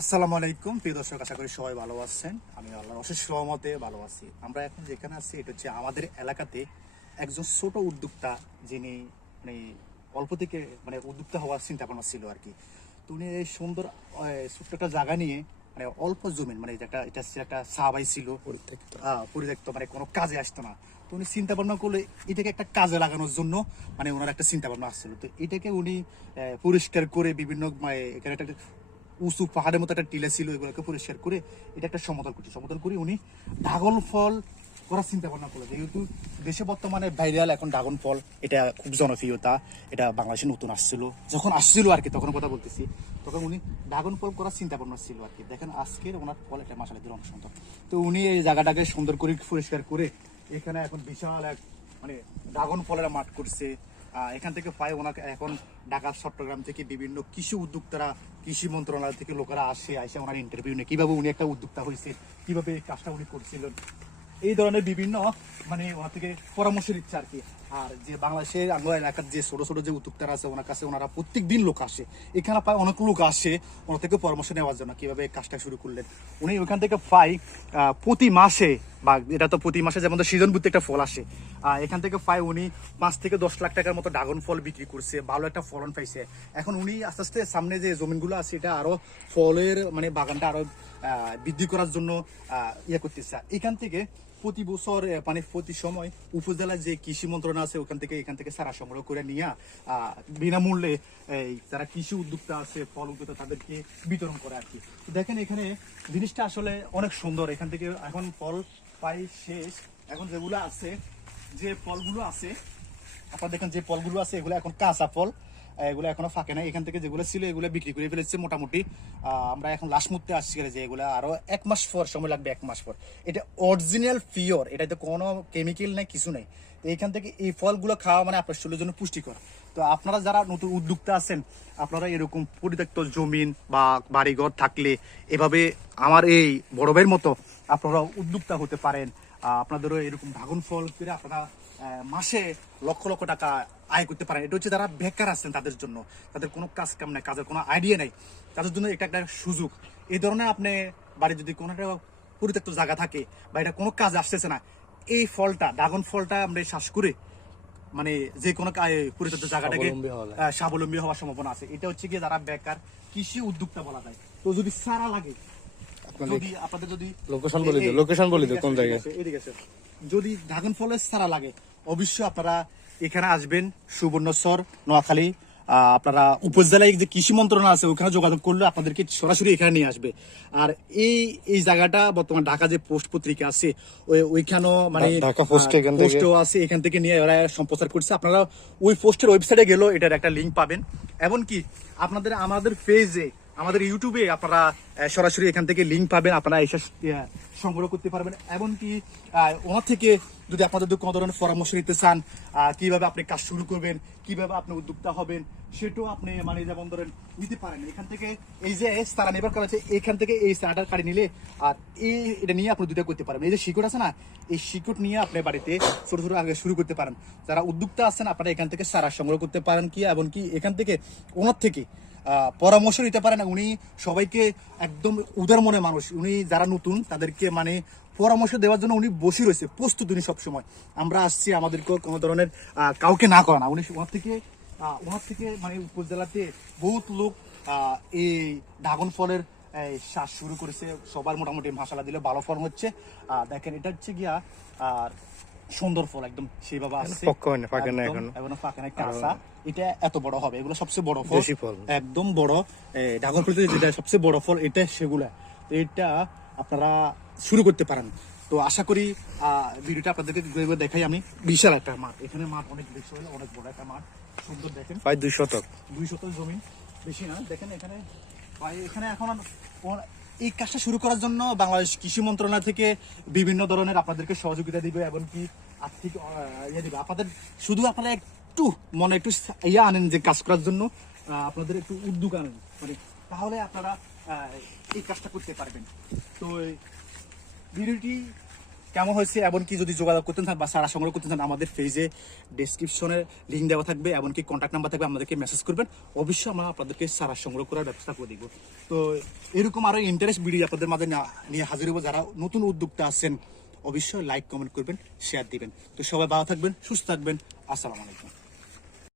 আসসালামু আলাইকুম। প্রিয় দর্শক আশা করি সবাই ভালো আছেন। আমি আল্লাহর অশেষ সহমতে ভালো আছি। আমরা এখন যেখানে আছি এটা হচ্ছে আমাদের এলাকাতে একজন ছোট উদ্যোক্তা যিনি মানে অল্প থেকে মানে উদ্যোক্তা হওয়ার চিন্তা ভাবনা ছিল আর কি। তো উনি এই সুন্দর ছোট্ট একটা জায়গা নিয়ে মানে অল্প জমিন মানে এটা একটা এটা একটা সাবাই ছিল। আহ, পরিত্যক্ত মানে কোনো কাজে আসতো না। তো উনি চিন্তা ভাবনা করলে এটাকে একটা কাজে লাগানোর জন্য মানে ওনার একটা চিন্তা ভাবনা আসছিল। তো এটাকে উনি পরিষ্কার করে বিভিন্ন মানে, এখানে একটা উঁচু পাহাড়ের মতো একটা টিলা ছিল, এগুলোকে পরিষ্কার করে এটা একটা সমতল করছে সমতল করে উনি ড্রাগন ফল করার চিন্তা ভাবনা করল যেহেতু দেশে বর্তমানে ভাইরাল এখন ড্রাগন ফল, এটা খুব জনপ্রিয়তা, এটা বাংলাদেশে নতুন আসছিল। যখন আসছিল আর কি তখন কথা বলতেছি। তখন উনি ড্রাগন ফল করার চিন্তা ভাবনা ছিল আর কি। দেখেন আজকের ওনার ফল একটা মাসালে দিল অনেক তো উনি এই জায়গাটাকে সুন্দর করে পরিষ্কার করে এখানে এখন বিশাল এক মানে ড্রাগন ফলের মাঠ করছে। এখান থেকে পাই ওনাকে এখন ঢাকা চট্টগ্রাম থেকে বিভিন্ন কৃষি উদ্যোক্তারা, কৃষি মন্ত্রণালয় থেকে লোকেরা আসে আসে ওনার ইন্টারভিউ নেয়। কীভাবে উনি একটা উদ্যোক্তা হয়েছে, কীভাবে এই কাজটা উনি করছিলেন? এই ধরনের বিভিন্ন মানে ওনার থেকে পরামর্শ দিচ্ছে আর কি। আর যে বাংলাদেশের আঙ্গুল এলাকার যে ছোটো ছোটো যে উদ্যোক্তারা আছে, ওনার কাছে ওনারা প্রত্যেক দিন লোক আসে। এখানে পায় অনেক লোক আসে ওনার থেকে পরামর্শ নেওয়ার জন্য, কীভাবে কাজটা শুরু করলেন। উনি ওইখান থেকে পাই প্রতি মাসে বা এটা তো প্রতি মাসে যেমন সিজন বুঝতে একটা ফল আসে। এখান থেকে পাই উনি পাঁচ থেকে দশ লাখ টাকার মতো ড্রাগন ফল বিক্রি করছে, ভালো একটা ফলন পাইছে। এখন উনি আস্তে আস্তে সামনে যে জমিনগুলো আছে, এটা আরও ফলের মানে বাগানটা আরও বৃদ্ধি করার জন্য ইয়ে করতেছে। এখান থেকে প্রতি বছর মানে প্রতি সময় উপজেলার যে কৃষি মন্ত্রণালয় আছে, ওখান থেকে, এখান থেকে সারা সংগ্রহ করে নিয়ে বিনামূল্যে এই যারা কৃষি উদ্যোক্তা আছে, ফল উদ্যোক্তা, তাদেরকে বিতরণ করে আর কি। দেখেন এখানে জিনিসটা আসলে অনেক সুন্দর। এখান থেকে এখন ফল পাই শেষ। এখন যেগুলো আছে, যে ফলগুলো আছে, আপনারা দেখেন যে ফলগুলো আছে, এগুলো এখন কাঁচা ফল। এগুলো এখনও ফাঁকে নাই। এখান থেকে যেগুলো ছিল এগুলো বিক্রি করে ফেলেছে মোটামুটি। আমরা এখন লাস্ট মুহূর্তে আসছি যে এগুলো আরও এক মাস পর, সময় লাগবে এক মাস পর। এটা অরিজিনাল পিওর এটাতে কোনো কেমিক্যাল নাই, কিছু নাই। তো এখান থেকে এই ফলগুলো খাওয়া মানে আপনার শরীরের জন্য পুষ্টিকর। তো আপনারা যারা নতুন উদ্যোক্তা আছেন, আপনারা এরকম পরিত্যক্ত জমিন বা বাড়িঘর থাকলে এভাবে আমার এই বড় ভাইয়ের মতো আপনারা উদ্যোক্তা হতে পারেন। আপনাদেরও এরকম ড্রাগন ফল করে আপনারা মাসে লক্ষ লক্ষ টাকা আয় করতে পারেন। এটা হচ্ছে যারা বেকার আছেন তাদের জন্য। তাদের কোনো কাজ কাম নাই কাজের কোনো আইডিয়া নাই। তাদের জন্য এটা একটা সুযোগ। এই ধরনের আপনি বাড়ি যদি কোনো একটা পরিত্যক্ত জায়গা থাকে বা এটা কোনো কাজ আসতেছে না এই ফলটা ড্রাগন ফলটা আমরা শ্বাস করে মানে যে কোনো পরিত্যক্ত জায়গাটাকে স্বাবলম্বী হওয়ার সম্ভাবনা আছে। এটা হচ্ছে কি যারা বেকার কৃষি উদ্যোক্তা বলা যায়। তো যদি সারা লাগে যদি আপনাদের যদি Location বলে দিও, location বলে দিও, কোন জায়গায়? এদিকে আসো। যদি ড্রাগন ফলের সারা লাগে অবশ্যই আপনারা এখানে আসবেন সুবর্ণচর নোয়াখালী আপনারা উপজেলায় যে কৃষি মন্ত্রণালয় আছে ওখানে যোগাযোগ করলে আপনাদেরকে সরাসরি এখানে নিয়ে আসবে। আর এই এই জায়গাটা বর্তমান ঢাকা যে পোস্ট পত্রিকা আছে ওই ওইখানেও মানে পোস্ট পোস্টও আছে এখান থেকে নিয়ে ওরা সম্প্রচার করছে। আপনারা ওই পোস্টের ওয়েবসাইটে গেলেও এটার একটা লিঙ্ক পাবেন। এমনকি আপনাদের আমাদের পেজে আমাদের ইউটিউবে আপনারা সরাসরি এখান থেকে লিঙ্ক পাবেন, আপনারা এসে সংগ্রহ করতে পারবেন। এমনকি ওনার থেকে যদি আপনাদের কোনো ধরনের পরামর্শ নিতে চান কীভাবে আপনি কাজ শুরু করবেন, কীভাবে আপনি উদ্যোক্তা হবেন, সেটাও আপনি মানে যেমন ধরেন নিতে পারেন। এখান থেকে এই যে তারা নির্ভর করা আছে, এখান থেকে এই স্টার্টার কার্ড নিলে, আর এই, এটা নিয়ে আপনি দুটো করতে পারবেন। এই যে শিকড় আছে না, এই শিকড় নিয়ে আপনি বাড়িতে ছোটো ছোটো আগে শুরু করতে পারেন। যারা উদ্যোক্তা আছেন, আপনারা এখান থেকে সারা সংগ্রহ করতে পারেন কি, এমনকি এখান থেকে ওনার থেকে পরামর্শ নিতে পারেন উনি সবাইকে একদম উদার মনে মানুষ। উনি যারা নতুন, তাদেরকে মানে পরামর্শ দেওয়ার জন্য উনি বসে রয়েছে, প্রস্তুত উনি সবসময়। আমরা আসছি, আমাদেরকে কোনো ধরনের কাউকে না করা না উনি ওনার থেকে ওনার থেকে মানে উপজেলাতে বহুত লোক এই ড্রাগন ফলের শ্বাস শুরু করেছে। সবার মোটামুটি মশালা দিলে ভালো ফল হচ্ছে। দেখেন, এটা হচ্ছে গিয়া, আর সুন্দর ফল একদম সেইভাবে আসছে পক্ক হয়নি, পাকে না এখনও। এখনও ফাঁকে নাই কাঁচা। এটা এত বড় হবে এগুলো সবচেয়ে বড় ফল। দেশি ফল। একদম বড় ঢাকার ফল যেটা সবচেয়ে বড় ফল এটা সেগুলা। এটা আপনারা শুরু করতে পারেন। তো আশা করি ভিডিওটা আপনাদেরকে দেখাই আমি। বিশাল একটা মাঠ। এখানে মাঠ অনেক বেশি হলে অনেক বড় একটা মাঠ। সুন্দর দেখেন। প্রায় দুই শতক। দুই শতক জমি। বেশি না দেখেন এখানে। প্রায় এখানে এখন এই কাজটা শুরু করার জন্য বাংলাদেশ কৃষি মন্ত্রণালয় থেকে বিভিন্ন ধরনের আপনাদেরকে সহযোগিতা দিবে এবং কি আর্থিক ইয়ে দিবে। আপনাদের, শুধু আপনারা একটু মনে, একটু ইয়ে আনেন যে কাজ করার জন্য আপনাদের একটু উদ্যোগ আনেন। মানে তাহলে আপনারা এই কাজটা করতে পারবেন। তো ভিডিওটি কেমন হয়েছে, এমনকি যদি যোগাযোগ করতে চান বা সারা সংগ্রহ করতে চান, আমাদের পেজে ডিসক্রিপশনের লিঙ্ক দেওয়া থাকবে, এমনকি কন্ট্যাক্ট নাম্বার থাকবে, আমাদেরকে মেসেজ করবেন। অবশ্যই আমরা আপনাদেরকে সারা সংগ্রহ করার ব্যবস্থা করে দিব। তো এরকম আরও ইন্টারেস্ট ভিডিও আপনাদের মাঝে নিয়ে হাজির হব। যারা নতুন উদ্যোক্তা আছেন, অবশ্যই লাইক কমেন্ট করবেন শেয়ার দিবেন। তো সবাই ভালো থাকবেন, সুস্থ থাকবেন। আসসালামু আলাইকুম।